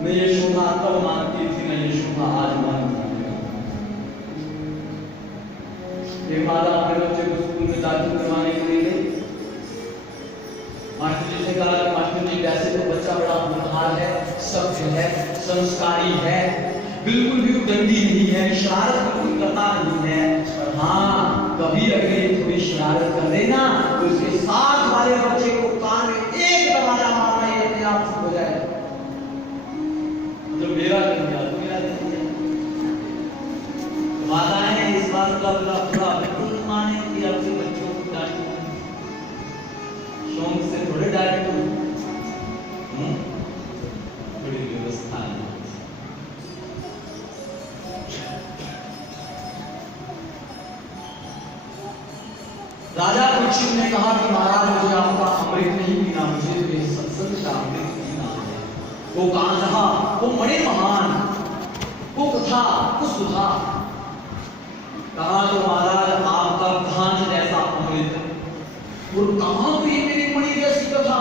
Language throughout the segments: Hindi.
मैं यशोदा तब मानती थी, मैं यशोदा आज मानती हूँ। एक माता अपने बच्चे को स्कूल में दाखिल करवाने के लिए गई। मास्टर जी से कहा कि मास्टर जी वैसे तो बच्चा बड़ा होनहार है, सभ्य है, संस्कारी है, बिल्कुल भी उद्दंडी नहीं है, शरारत बिल्कुल करता नहीं है, पर हाँ कभी अगर ये थोड़ी शरारत कर देना तो उसके साथ वाले बच्चे को कान में एक दबाना मारना ही अपने आप चुप हो जाए। मतलब मेरा नहीं है, मेरा नहीं है। माताएं इस बात का पूरा बिल्कुल माने कि अपने बच्चों को डांटो, शौक से थोड़े डांटो, बड़ी व्यवस्था है। राजा परीक्षित ने कहा कि महाराज मुझे आपका अमृत नहीं पीना, मुझे तो ये सत्संग का अमृत पीना है। वो कहां रहा, वो बड़े महान, वो कथा, वो सुधा। कहा तो महाराज आपका कांच जैसा अमृत, और कहां तो ये मेरी मणि जैसी कथा।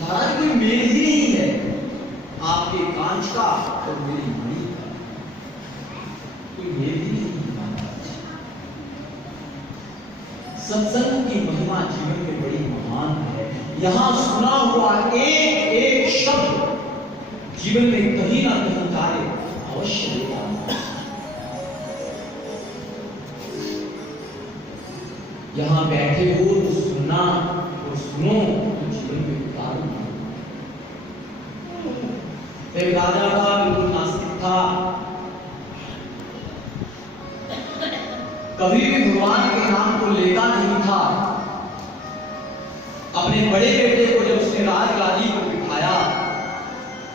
महाराज कोई मेल ही नहीं है आपके कांच का और मेरी मणि का, कोई मेल ही नहीं है। सत्संग की महिमा जीवन में बड़ी महान है। यहां सुना हुआ एक एक शब्द जीवन में कहीं ना कहीं कार्य अवश्य लेगा। यहां बैठे हो तो सुनना और सुनो तो जीवन में उतारो। एक राजा था, बिल्कुल नास्तिक था, कभी भी भगवान के नाम को लेता नहीं था। अपने बड़े बेटे को जब उसने राजगादी पर बिठाया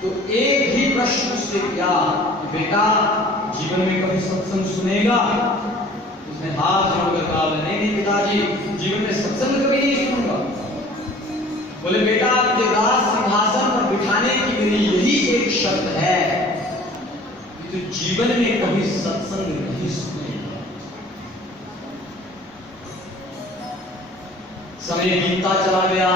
तो एक ही प्रश्न उससे किया कि बेटा जीवन में कभी सत्संग सुनेगा? उसने हाथ जोड़कर कहा नहीं पिताजी, जीवन में सत्संग कभी नहीं सुनूंगा। बोले बेटा तुझे राज सिंहासन पर बिठाने की मेरी यही एक शर्त है कि तू जीवन में कभी सत्संग नहीं सुनेगा। समय बीतता चला गया,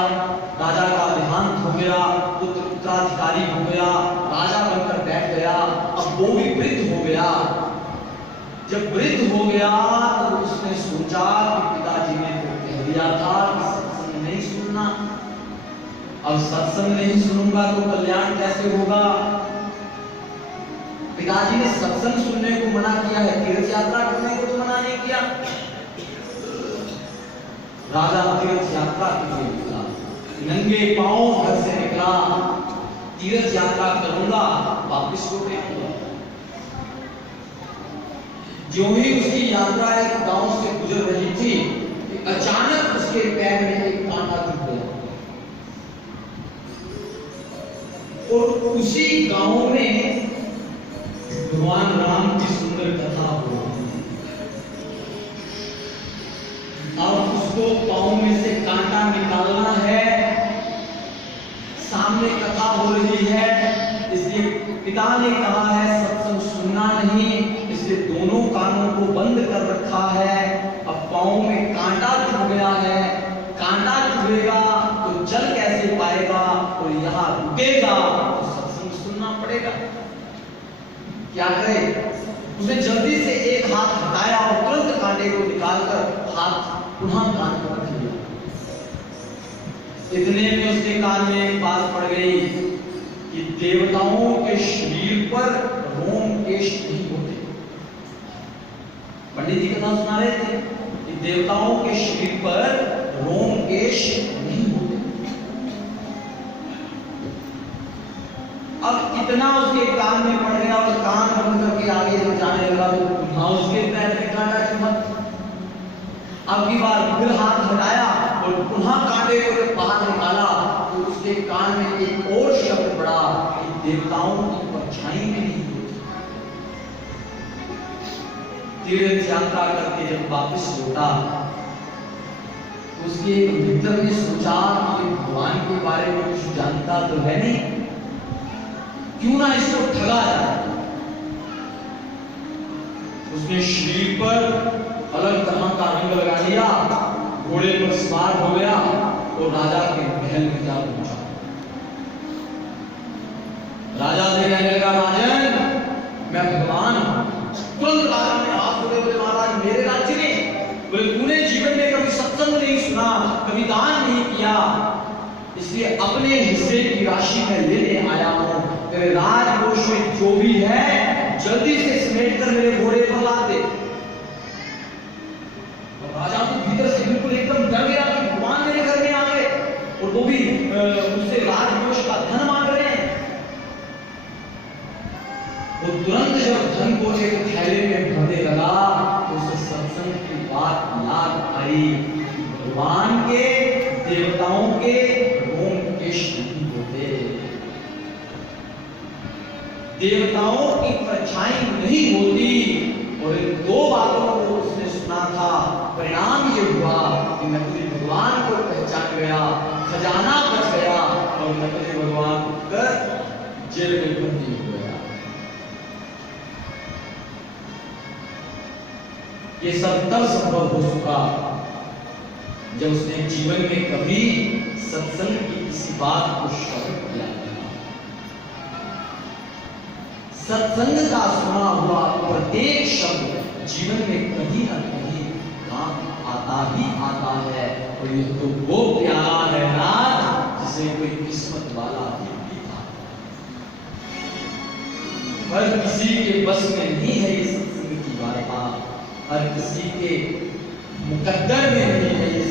राजा का देहांत हो गया, पुत्र उत्तराधिकारी हो गया, राजा बनकर बैठ गया। अब वो भी वृद्ध हो गया। जब वृद्ध हो गया तो उसने सोचा कि पिताजी ने तो कह दिया था कि सत्संग नहीं सुनना, अब सत्संग नहीं सुनूंगा तो कल्याण कैसे होगा। पिताजी ने सत्संग सुनने को मना किया है, तीर्थ यात्रा करने को तो मना नहीं किया। राजा तीर्थ यात्रा के लिए निकला, नंगे पांव घर से निकला, तीर्थ यात्रा करूंगा वापस लौट आऊंगा। जो ही उसकी यात्रा एक गांव से गुजर रही थी कि अचानक उसके पैर में एक कांटा चुभ गया और उसी गांव में भगवान राम की सुंदर कथा हो रही थी। अब उसको पांव में से कांटा निकालना है, सामने कथा हो रही है, इसलिए पिता ने कहा है सत्संग सुनना नहीं, इसलिए दोनों कानों को बंद कर रखा है। अब पांव में कांटा चुभ गया है, कांटा चुभेगा तो चल कैसे पाएगा, और यहाँ रुकेगा तो सत्संग सुनना पड़ेगा। क्या करे, उसने जल्दी से एक हाथ हटाया और तुरंत कांटे को निकालकर हाथ पुनः कान पर रख लिया। इतने में उसके कान में बात पड़ गई कि देवताओं के शरीर पर रोम केश नहीं होते। पंडित जी कथा सुना रहे थे कि देवताओं के शरीर पर रोम केश नहीं होते। अब इतना उसके कान में पड़ गया और कान बंद करके आगे जब जाने लगा तो पुनः उसके पैर में कांटा चुभा। अब की बार फिर हाथ हटाया और पुनः कांटे को जब बाहर निकाला तो उसके कान में एक और शब्द पड़ा कि देवताओं की परछाई भी नहीं होती। तीर्थ यात्रा करके जब वापस लौटा उसके एक मित्र ने सोचा कि भगवान के बारे में कुछ जानता तो है नहीं, क्यों ना इसको ठगा जाए। उसने शरीर पर अलग तरह का रंग लगा लिया, घोड़े पर सवार हो गया और राजा के महल में जा पहुंचा। राजा जी कहने लगा, राजन मैं भगवान हूं। तुरंत राजा ने हाथ जोड़े, बोले महाराज मेरे राज्य में, बोले तूने जीवन में कभी सत्संग नहीं सुना, कभी दान नहीं किया, इसलिए अपने हिस्से की राशि में लेने आया हूं। तेरे राजकोष में जो भी है जल्दी से समेट कर मेरे घोड़े पर ला दे। राजा तो भीतर से बिल्कुल एकदम डर गया कि भगवान मेरे घर में आ गए और वो भी उससे राजकोष का धन मांग रहे हैं। वो तुरंत जब धन को एक थैले में भरने लगा तो उसे सत्संग की बात याद आई। भगवान के देवताओं के रोम केश नहीं होते, देवताओं की परछाई नहीं होती। और इन दो बातों को उसने सुना था, परिणाम ये हुआ कि नकली भगवान को पहचान गया, खजाना बच गया और नकली भगवान कर जेल में बंदी हो गया। ये सब तब संभव हो चुका जब उसने जीवन में कभी सत्संग की किसी बात को श्रवण किया। सत्संग का सुना हुआ प्रत्येक शब्द जीवन में कहीं ना कहीं काम आता ही आता है। और ये तो वो प्यारा है राज जिसे कोई किस्मत वाला भी पीता। हर किसी के बस में नहीं है ये सत्संग की वार्ता, हर किसी के मुकद्दर में नहीं है ये